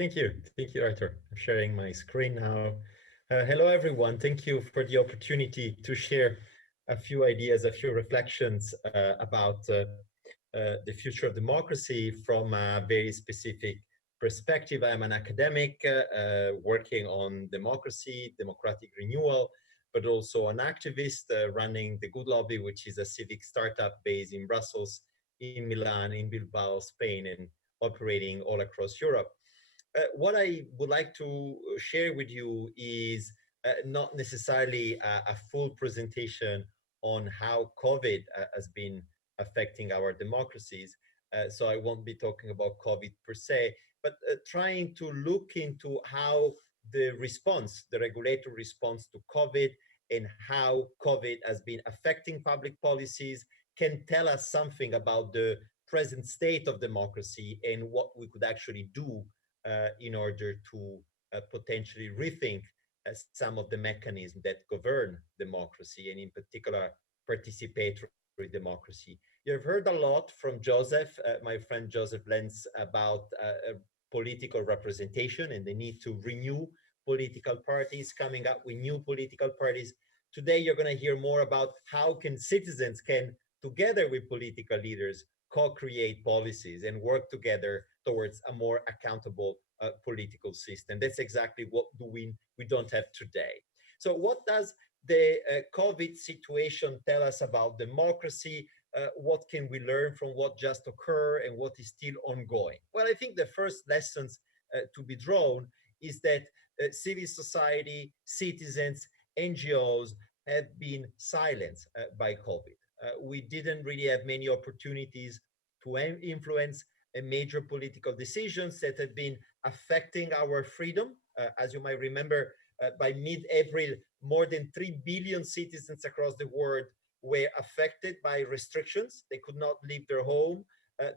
Thank you, Arthur. I'm sharing my screen now. Hello, everyone. Thank you for the opportunity to share a few ideas, a few reflections about the future of democracy from a very specific perspective. I'm an academic working on democracy, democratic renewal, but also an activist running the Good Lobby, which is a civic startup based in Brussels, in Milan, in Bilbao, Spain, and operating all across Europe. What I would like to share with you is not necessarily a full presentation on how COVID has been affecting our democracies. So I won't be talking about COVID per se, but trying to look into how the response, the regulatory response to COVID, and how COVID has been affecting public policies can tell us something about the present state of democracy and what we could actually do in order to potentially rethink some of the mechanisms that govern democracy, and in particular, participatory democracy. You've heard a lot from Joseph, my friend Joseph Lenz, about political representation and the need to renew political parties, coming up with new political parties. Today, you're going to hear more about how can citizens can, together with political leaders, co-create policies and work together towards a more accountable political system. That's exactly what we don't have today. So what does the COVID situation tell us about democracy? What can we learn from what just occurred and what is still ongoing? Well, I think the first lessons to be drawn is that civil society, citizens, NGOs have been silenced by COVID. We didn't really have many opportunities to influence major political decisions that have been affecting our freedom. As you might remember, by mid-April, more than 3 billion citizens across the world were affected by restrictions. They could not leave their home.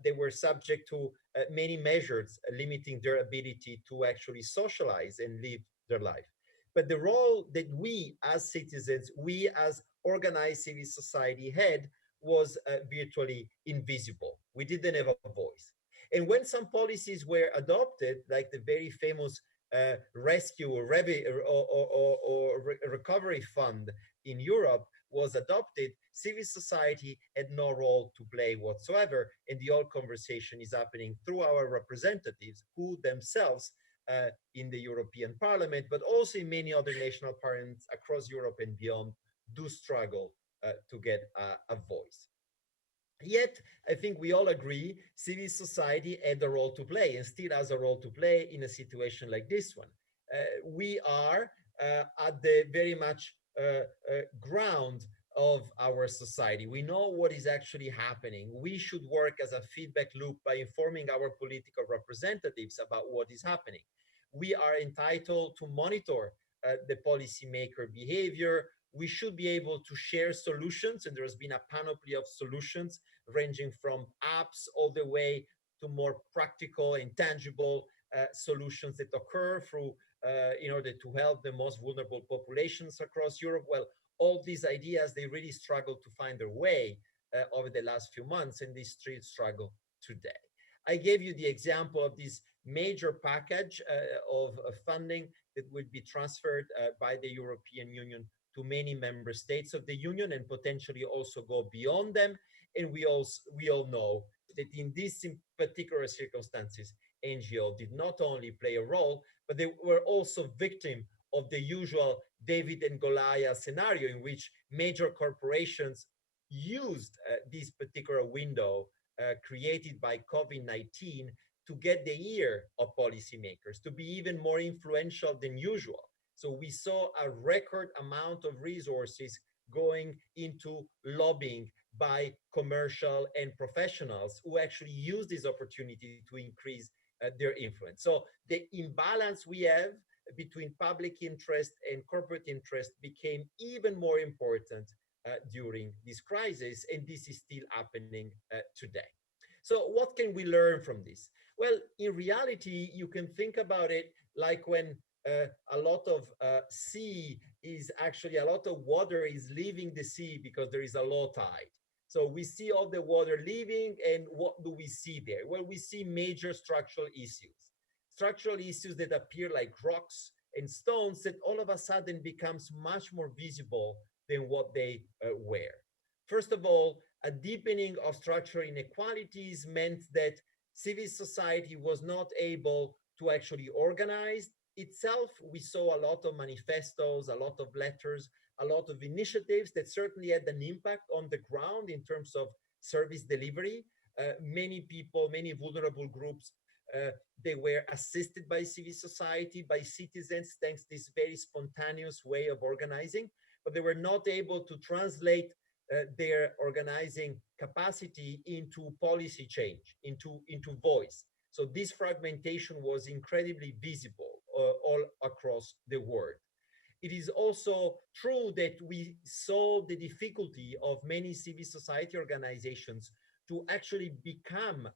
They were subject to many measures limiting their ability to actually socialize and live their life. But the role that we as citizens, we as organized civil society had was virtually invisible. We didn't have a voice. And when some policies were adopted, like the very famous rescue or recovery fund in Europe was adopted, civil society had no role to play whatsoever. And the whole conversation is happening through our representatives who themselves in the European Parliament, but also in many other national parliaments across Europe and beyond, do struggle to get a voice. Yet, I think we all agree civil society had a role to play and still has a role to play in a situation like this one. We are at the very much ground of our society. We know what is actually happening. We should work as a feedback loop by informing our political representatives about what is happening. We are entitled to monitor the policymaker behavior. We should be able to share solutions, and there has been a panoply of solutions ranging from apps all the way to more practical and tangible solutions that occur through in order to help the most vulnerable populations across Europe. Well, all these ideas, they really struggle to find their way over the last few months, and they still struggle today. I gave you the example of this major package of funding that would be transferred by the European Union to many member states of the Union and potentially also go beyond them. And we all know that in these particular circumstances, NGO did not only play a role, but they were also victim of the usual David and Goliath scenario in which major corporations used this particular window created by COVID-19 to get the ear of policymakers, to be even more influential than usual. So we saw a record amount of resources going into lobbying by commercial and professionals who actually use this opportunity to increase their influence. So the imbalance we have between public interest and corporate interest became even more important during this crisis, and this is still happening today. So what can we learn from this? Well, in reality, you can think about it like when a lot of sea is actually, a lot of water is leaving the sea because there is a low tide. So we see all the water leaving, and what do we see there? Well, we see major structural issues. structural issues that appear like rocks and stones that all of a sudden becomes much more visible than what they were. First of all, a deepening of structural inequalities meant that civil society was not able to actually organize itself. We saw a lot of manifestos, a lot of letters, a lot of initiatives that certainly had an impact on the ground in terms of service delivery. Many people, many vulnerable groups, uh, they were assisted by civil society, by citizens, thanks to this very spontaneous way of organizing, but they were not able to translate their organizing capacity into policy change, into voice. So this fragmentation was incredibly visible all across the world. It is also true that we saw the difficulty of many civil society organizations to actually become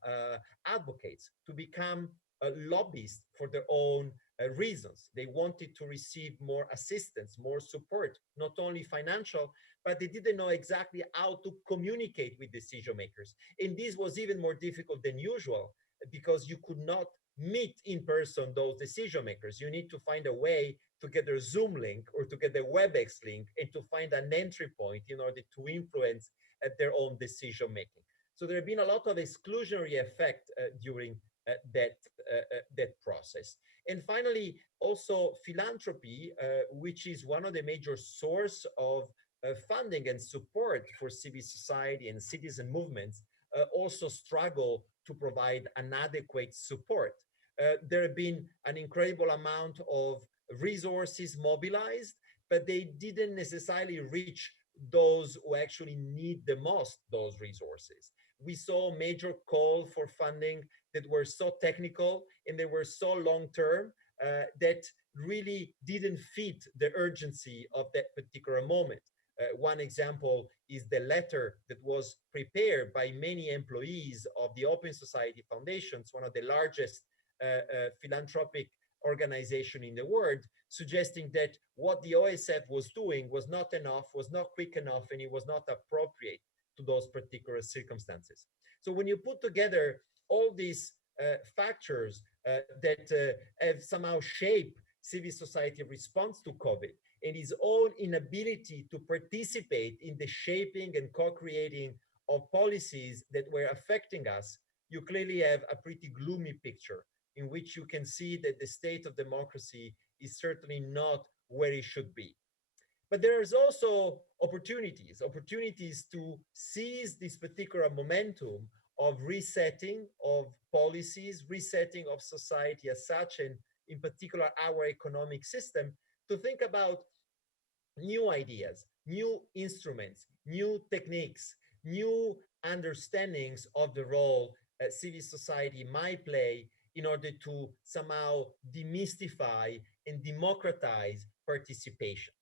advocates, to become lobbyists for their own reasons. They wanted to receive more assistance, more support, not only financial, but they didn't know exactly how to communicate with decision makers. And this was even more difficult than usual because you could not meet in person those decision makers. You need to find a way to get a Zoom link or to get a WebEx link and to find an entry point in order to influence their own decision making. So there have been a lot of exclusionary effect during that process. And finally, also philanthropy, which is one of the major source of funding and support for civil society and citizen movements, also struggle to provide an adequate support. There have been an incredible amount of resources mobilized, but they didn't necessarily reach those who actually need the most those resources. We saw major call for funding that were so technical and they were so long term that really didn't fit the urgency of that particular moment. One example is the letter that was prepared by many employees of the Open Society Foundations, one of the largest philanthropic organization in the world, suggesting that what the OSF was doing was not enough, was not quick enough, and it was not appropriate to those particular circumstances. So when you put together all these factors that have somehow shaped civil society response to COVID and its own inability to participate in the shaping and co-creating of policies that were affecting us, you clearly have a pretty gloomy picture in which you can see that the state of democracy is certainly not where it should be. But there's also opportunities to seize this particular momentum of resetting of policies, resetting of society as such, and in particular our economic system, to think about new ideas, new instruments, new techniques, new understandings of the role civil society might play in order to somehow demystify and democratize participation.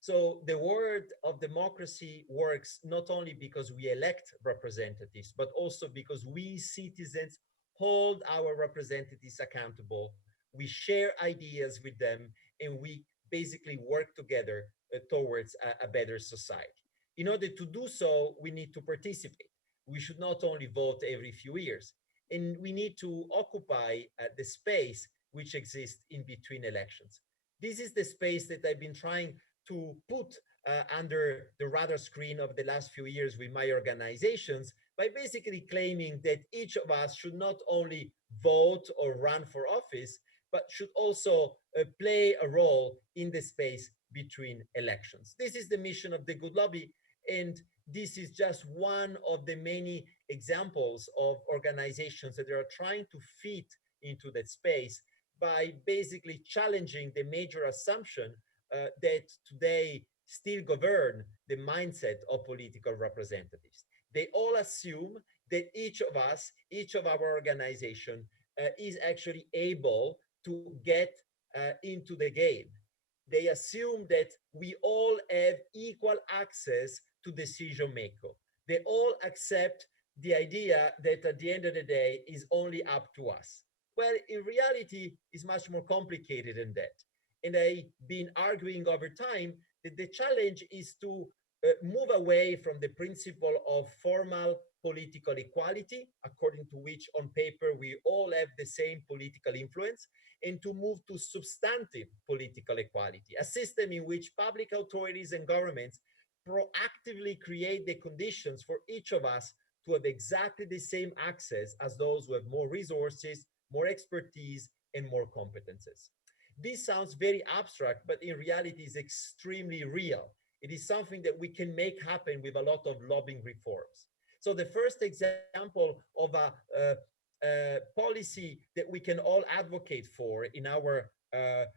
So the word of democracy works not only because we elect representatives, but also because we citizens hold our representatives accountable. We share ideas with them and we basically work together towards a better society. In order to do so, we need to participate. We should not only vote every few years, and we need to occupy the space which exists in between elections. This is the space that I've been trying to put under the radar screen of the last few years with my organizations by basically claiming that each of us should not only vote or run for office, but should also play a role in the space between elections. This is the mission of the Good Lobby, and this is just one of the many examples of organizations that are trying to fit into that space by basically challenging the major assumption that today still govern the mindset of political representatives. They all assume that each of us, each of our organization is actually able to get into the game. They assume that we all have equal access to decision making. They all accept the idea that at the end of the day is only up to us. Well, in reality, it's much more complicated than that. And I've been arguing over time that the challenge is to move away from the principle of formal political equality, according to which on paper we all have the same political influence, and to move to substantive political equality, a system in which public authorities and governments proactively create the conditions for each of us to have exactly the same access as those who have more resources, more expertise, and more competences. This sounds very abstract, but in reality is extremely real. It is something that we can make happen with a lot of lobbying reforms. So the first example of a policy that we can all advocate for in our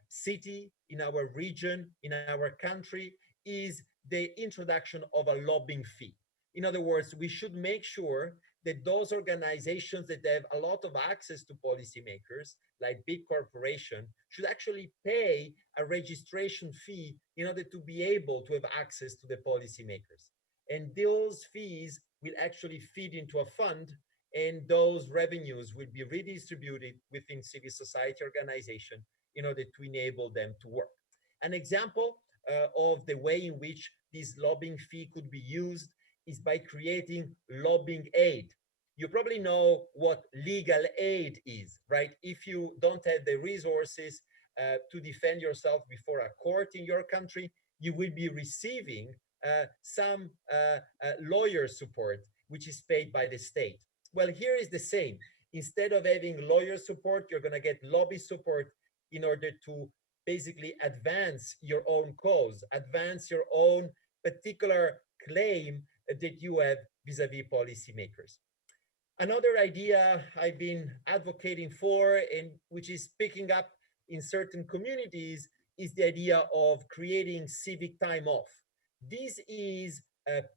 city, in our region, in our country is the introduction of a lobbying fee. In other words, we should make sure that those organizations that have a lot of access to policymakers, like big corporations, should actually pay a registration fee in order to be able to have access to the policymakers. And those fees will actually feed into a fund, and those revenues will be redistributed within civil society organization in order to enable them to work. An example of the way in which this lobbying fee could be used is by creating lobbying aid. You probably know what legal aid is, right? If you don't have the resources to defend yourself before a court in your country, you will be receiving some lawyer support, which is paid by the state. Well, here is the same. Instead of having lawyer support, you're going to get lobby support in order to basically advance your own cause, advance your own particular claim that you have vis-a-vis policymakers. Another idea I've been advocating for, and which is picking up in certain communities, is the idea of creating civic time off. This is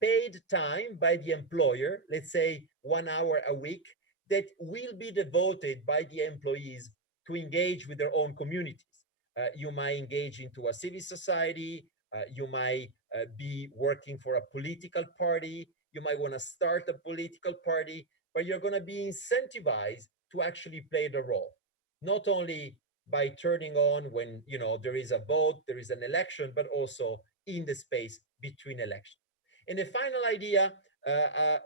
paid time by the employer, let's say 1 hour a week, that will be devoted by the employees to engage with their own communities. You might engage into a civil society, you might be working for a political party, you might want to start a political party, but you're going to be incentivized to actually play the role, not only by turning on when there is a vote, there is an election, but also in the space between elections. And the final idea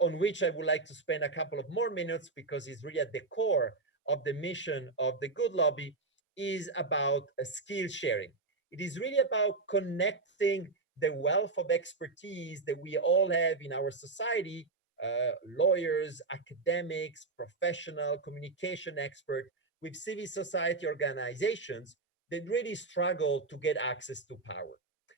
on which I would like to spend a couple of more minutes, because it's really at the core of the mission of the Good Lobby, is about skill sharing. It is really about connecting the wealth of expertise that we all have in our society, lawyers, academics, professional, communication expert, with civil society organizations that really struggle to get access to power.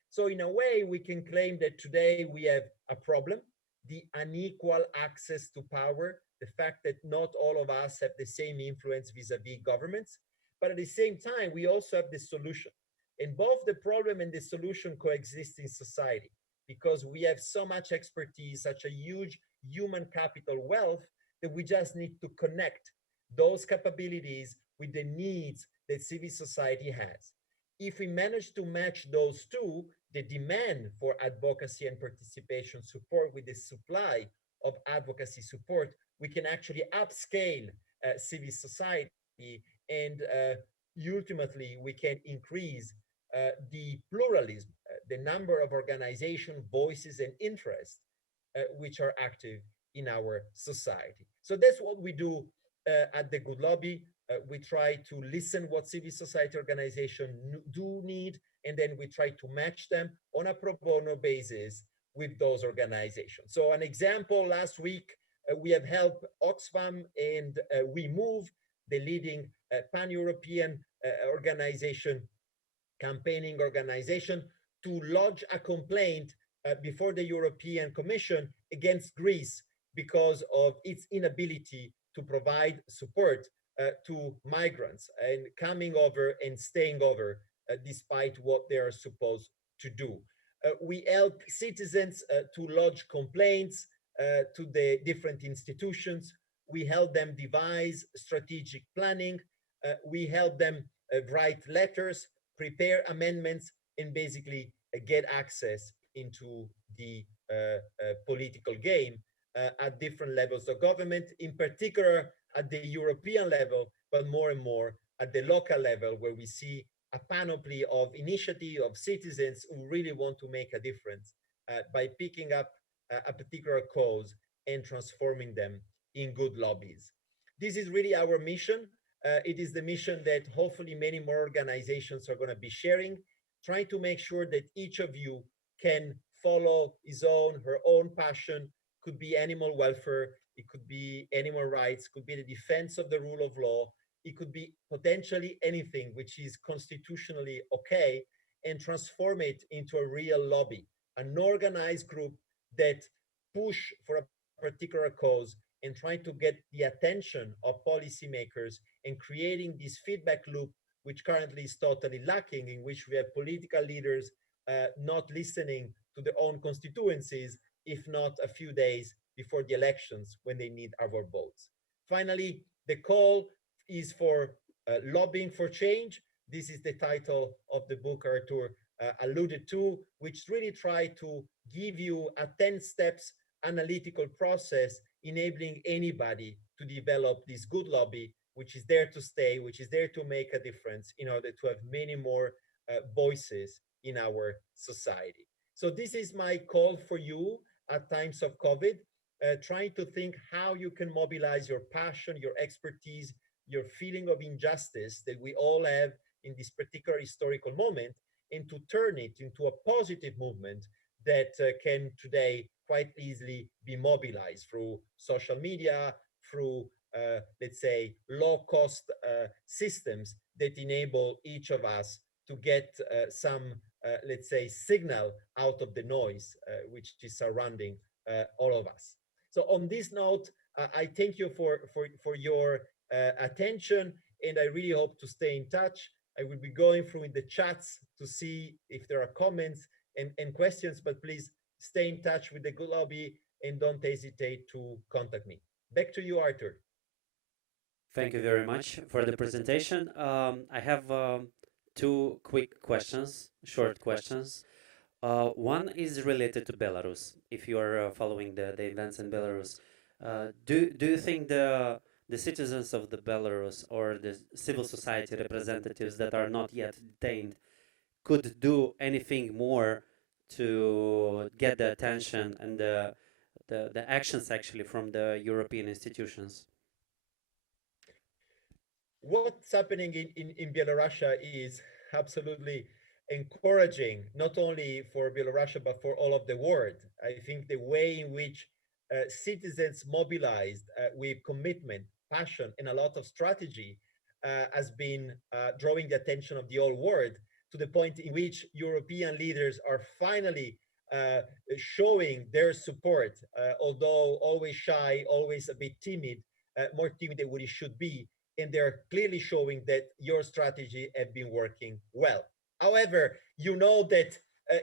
So in a way, we can claim that today we have a problem, the unequal access to power, the fact that not all of us have the same influence vis-a-vis governments, but at the same time, we also have the solution. And both the problem and the solution coexist in society because we have so much expertise, such a huge human capital wealth, that we just need to connect those capabilities with the needs that civil society has. If we manage to match those two, the demand for advocacy and participation support with the supply of advocacy support, we can actually upscale civil society, and ultimately we can increase the pluralism, the number of organization voices and interests which are active in our society. So that's what we do at the Good Lobby. We try to listen what civil society organizations do need, and then we try to match them on a pro bono basis with those organizations. So an example, last week, we have helped Oxfam and We Move, the leading pan-European organization, campaigning organization, to lodge a complaint before the European Commission against Greece because of its inability to provide support to migrants and coming over and staying over despite what they are supposed to do. We help citizens to lodge complaints to the different institutions. We help them devise strategic planning. We help them write letters, prepare amendments, and basically get access into the political game at different levels of government, in particular at the European level, but more and more at the local level, where we see a panoply of initiative of citizens who really want to make a difference by picking up a particular cause and transforming them in good lobbies. This is really our mission. It is the mission that hopefully many more organizations are going to be sharing, trying to make sure that each of you can follow his own, her own passion. Could be animal welfare, it could be animal rights, could be the defense of the rule of law, it could be potentially anything which is constitutionally okay, and transform it into a real lobby, an organized group that push for a particular cause and trying to get the attention of policymakers and creating this feedback loop, which currently is totally lacking, in which we have political leaders not listening to their own constituencies, if not a few days before the elections when they need our votes. Finally, the call is for lobbying for change. This is the title of the book Arthur alluded to, which really try to give you a 10 steps analytical process enabling anybody to develop this good lobby, which is there to stay, which is there to make a difference in order to have many more voices in our society. So this is my call for you at times of COVID, trying to think how you can mobilize your passion, your expertise, your feeling of injustice that we all have in this particular historical moment, and to turn it into a positive movement that can today quite easily be mobilized through social media, through, let's say, low cost systems that enable each of us to get some, let's say, signal out of the noise which is surrounding all of us. So on this note, I thank you for your attention, and I really hope to stay in touch. I will be going through in the chats to see if there are comments and questions, but please stay in touch with the Good Lobby and don't hesitate to contact me. Back to you, Arthur. Thank you very much for the presentation. I have two quick questions, short questions. One is related to Belarus. If you are following the events in Belarus, do you think the citizens of the Belarus or the civil society representatives that are not yet detained could do anything more to get the attention and the actions actually from the European institutions? What's happening in Belarus is absolutely encouraging, not only for Belarus, but for all of the world. I think the way in which citizens mobilized with commitment, passion, and a lot of strategy has been drawing the attention of the whole world to the point in which European leaders are finally uh, showing their support, although always shy, always a bit timid, more timid than what it should be, and they're clearly showing that your strategy have been working well. However, you know that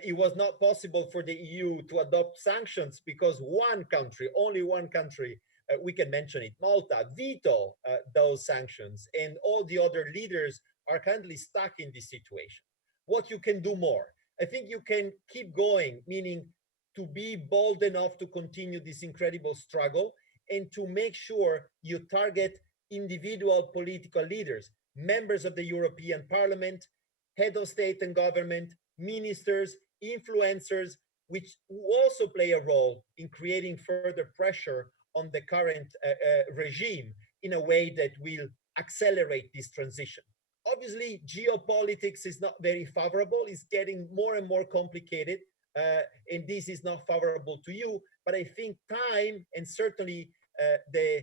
it was not possible for the EU to adopt sanctions because one country, only one country, we can mention it, Malta, veto those sanctions, and all the other leaders are currently stuck in this situation. What you can do more? I think you can keep going, meaning to be bold enough to continue this incredible struggle and to make sure you target individual political leaders, members of the European Parliament, head of state and government, ministers, influencers, which also play a role in creating further pressure on the current regime in a way that will accelerate this transition. Obviously, geopolitics is not very favorable. It's getting more and more complicated, and this is not favorable to you. But I think time and certainly the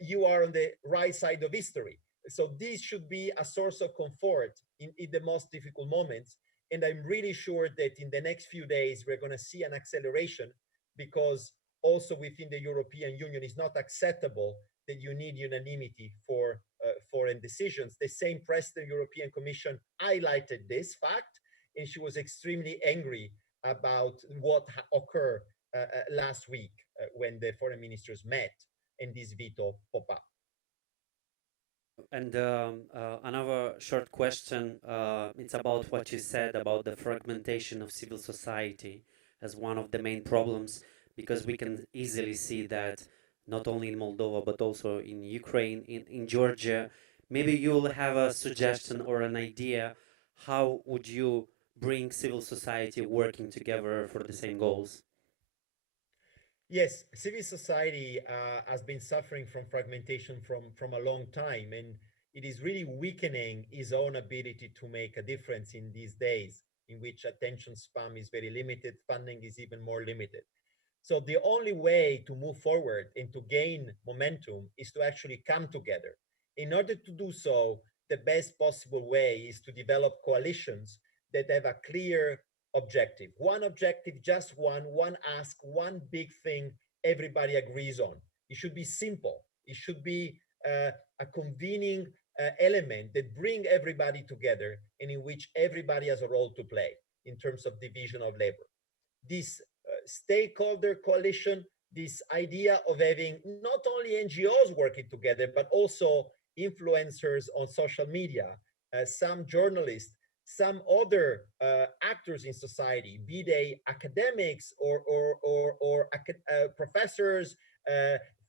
you are on the right side of history. So this should be a source of comfort in the most difficult moments. And I'm really sure that in the next few days, we're going to see an acceleration because also within the European Union, it's not acceptable that you need unanimity for foreign decisions. The same President European Commission highlighted this fact, and she was extremely angry about what occurred last week when the foreign ministers met and this veto pop up. And another short question, it's about what you said about the fragmentation of civil society as one of the main problems, because we can easily see that not only in Moldova, but also in Ukraine, in Georgia. Maybe you'll have a suggestion or an idea how would you bring civil society working together for the same goals? Yes, civil society has been suffering from fragmentation from a long time, and it is really weakening its own ability to make a difference in these days in which attention span is very limited, funding is even more limited. So the only way to move forward and to gain momentum is to actually come together. In order to do so, the best possible way is to develop coalitions that have a clear objective. One objective, just one ask, one big thing everybody agrees on. It should be simple. It should be a convening element that bring everybody together and in which everybody has a role to play in terms of division of labor. This stakeholder coalition, this idea of having not only NGOs working together, but also influencers on social media, some journalists, some other actors in society, be they academics or professors,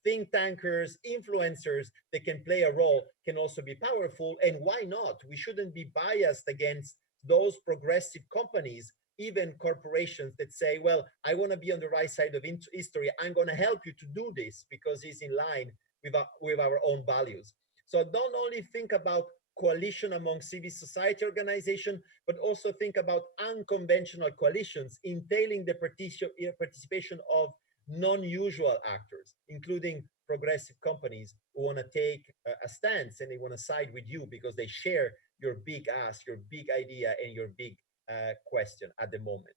think tankers, influencers that can play a role, can also be powerful. And why not? We shouldn't be biased against those progressive companies, even corporations that say, well, I want to be on the right side of history. I'm going to help you to do this because it's in line with our own values. So don't only think about coalition among civil society organizations, but also think about unconventional coalitions entailing the participation of non-usual actors, including progressive companies who want to take a stance and they want to side with you because they share your big ask, your big idea, and your big question at the moment.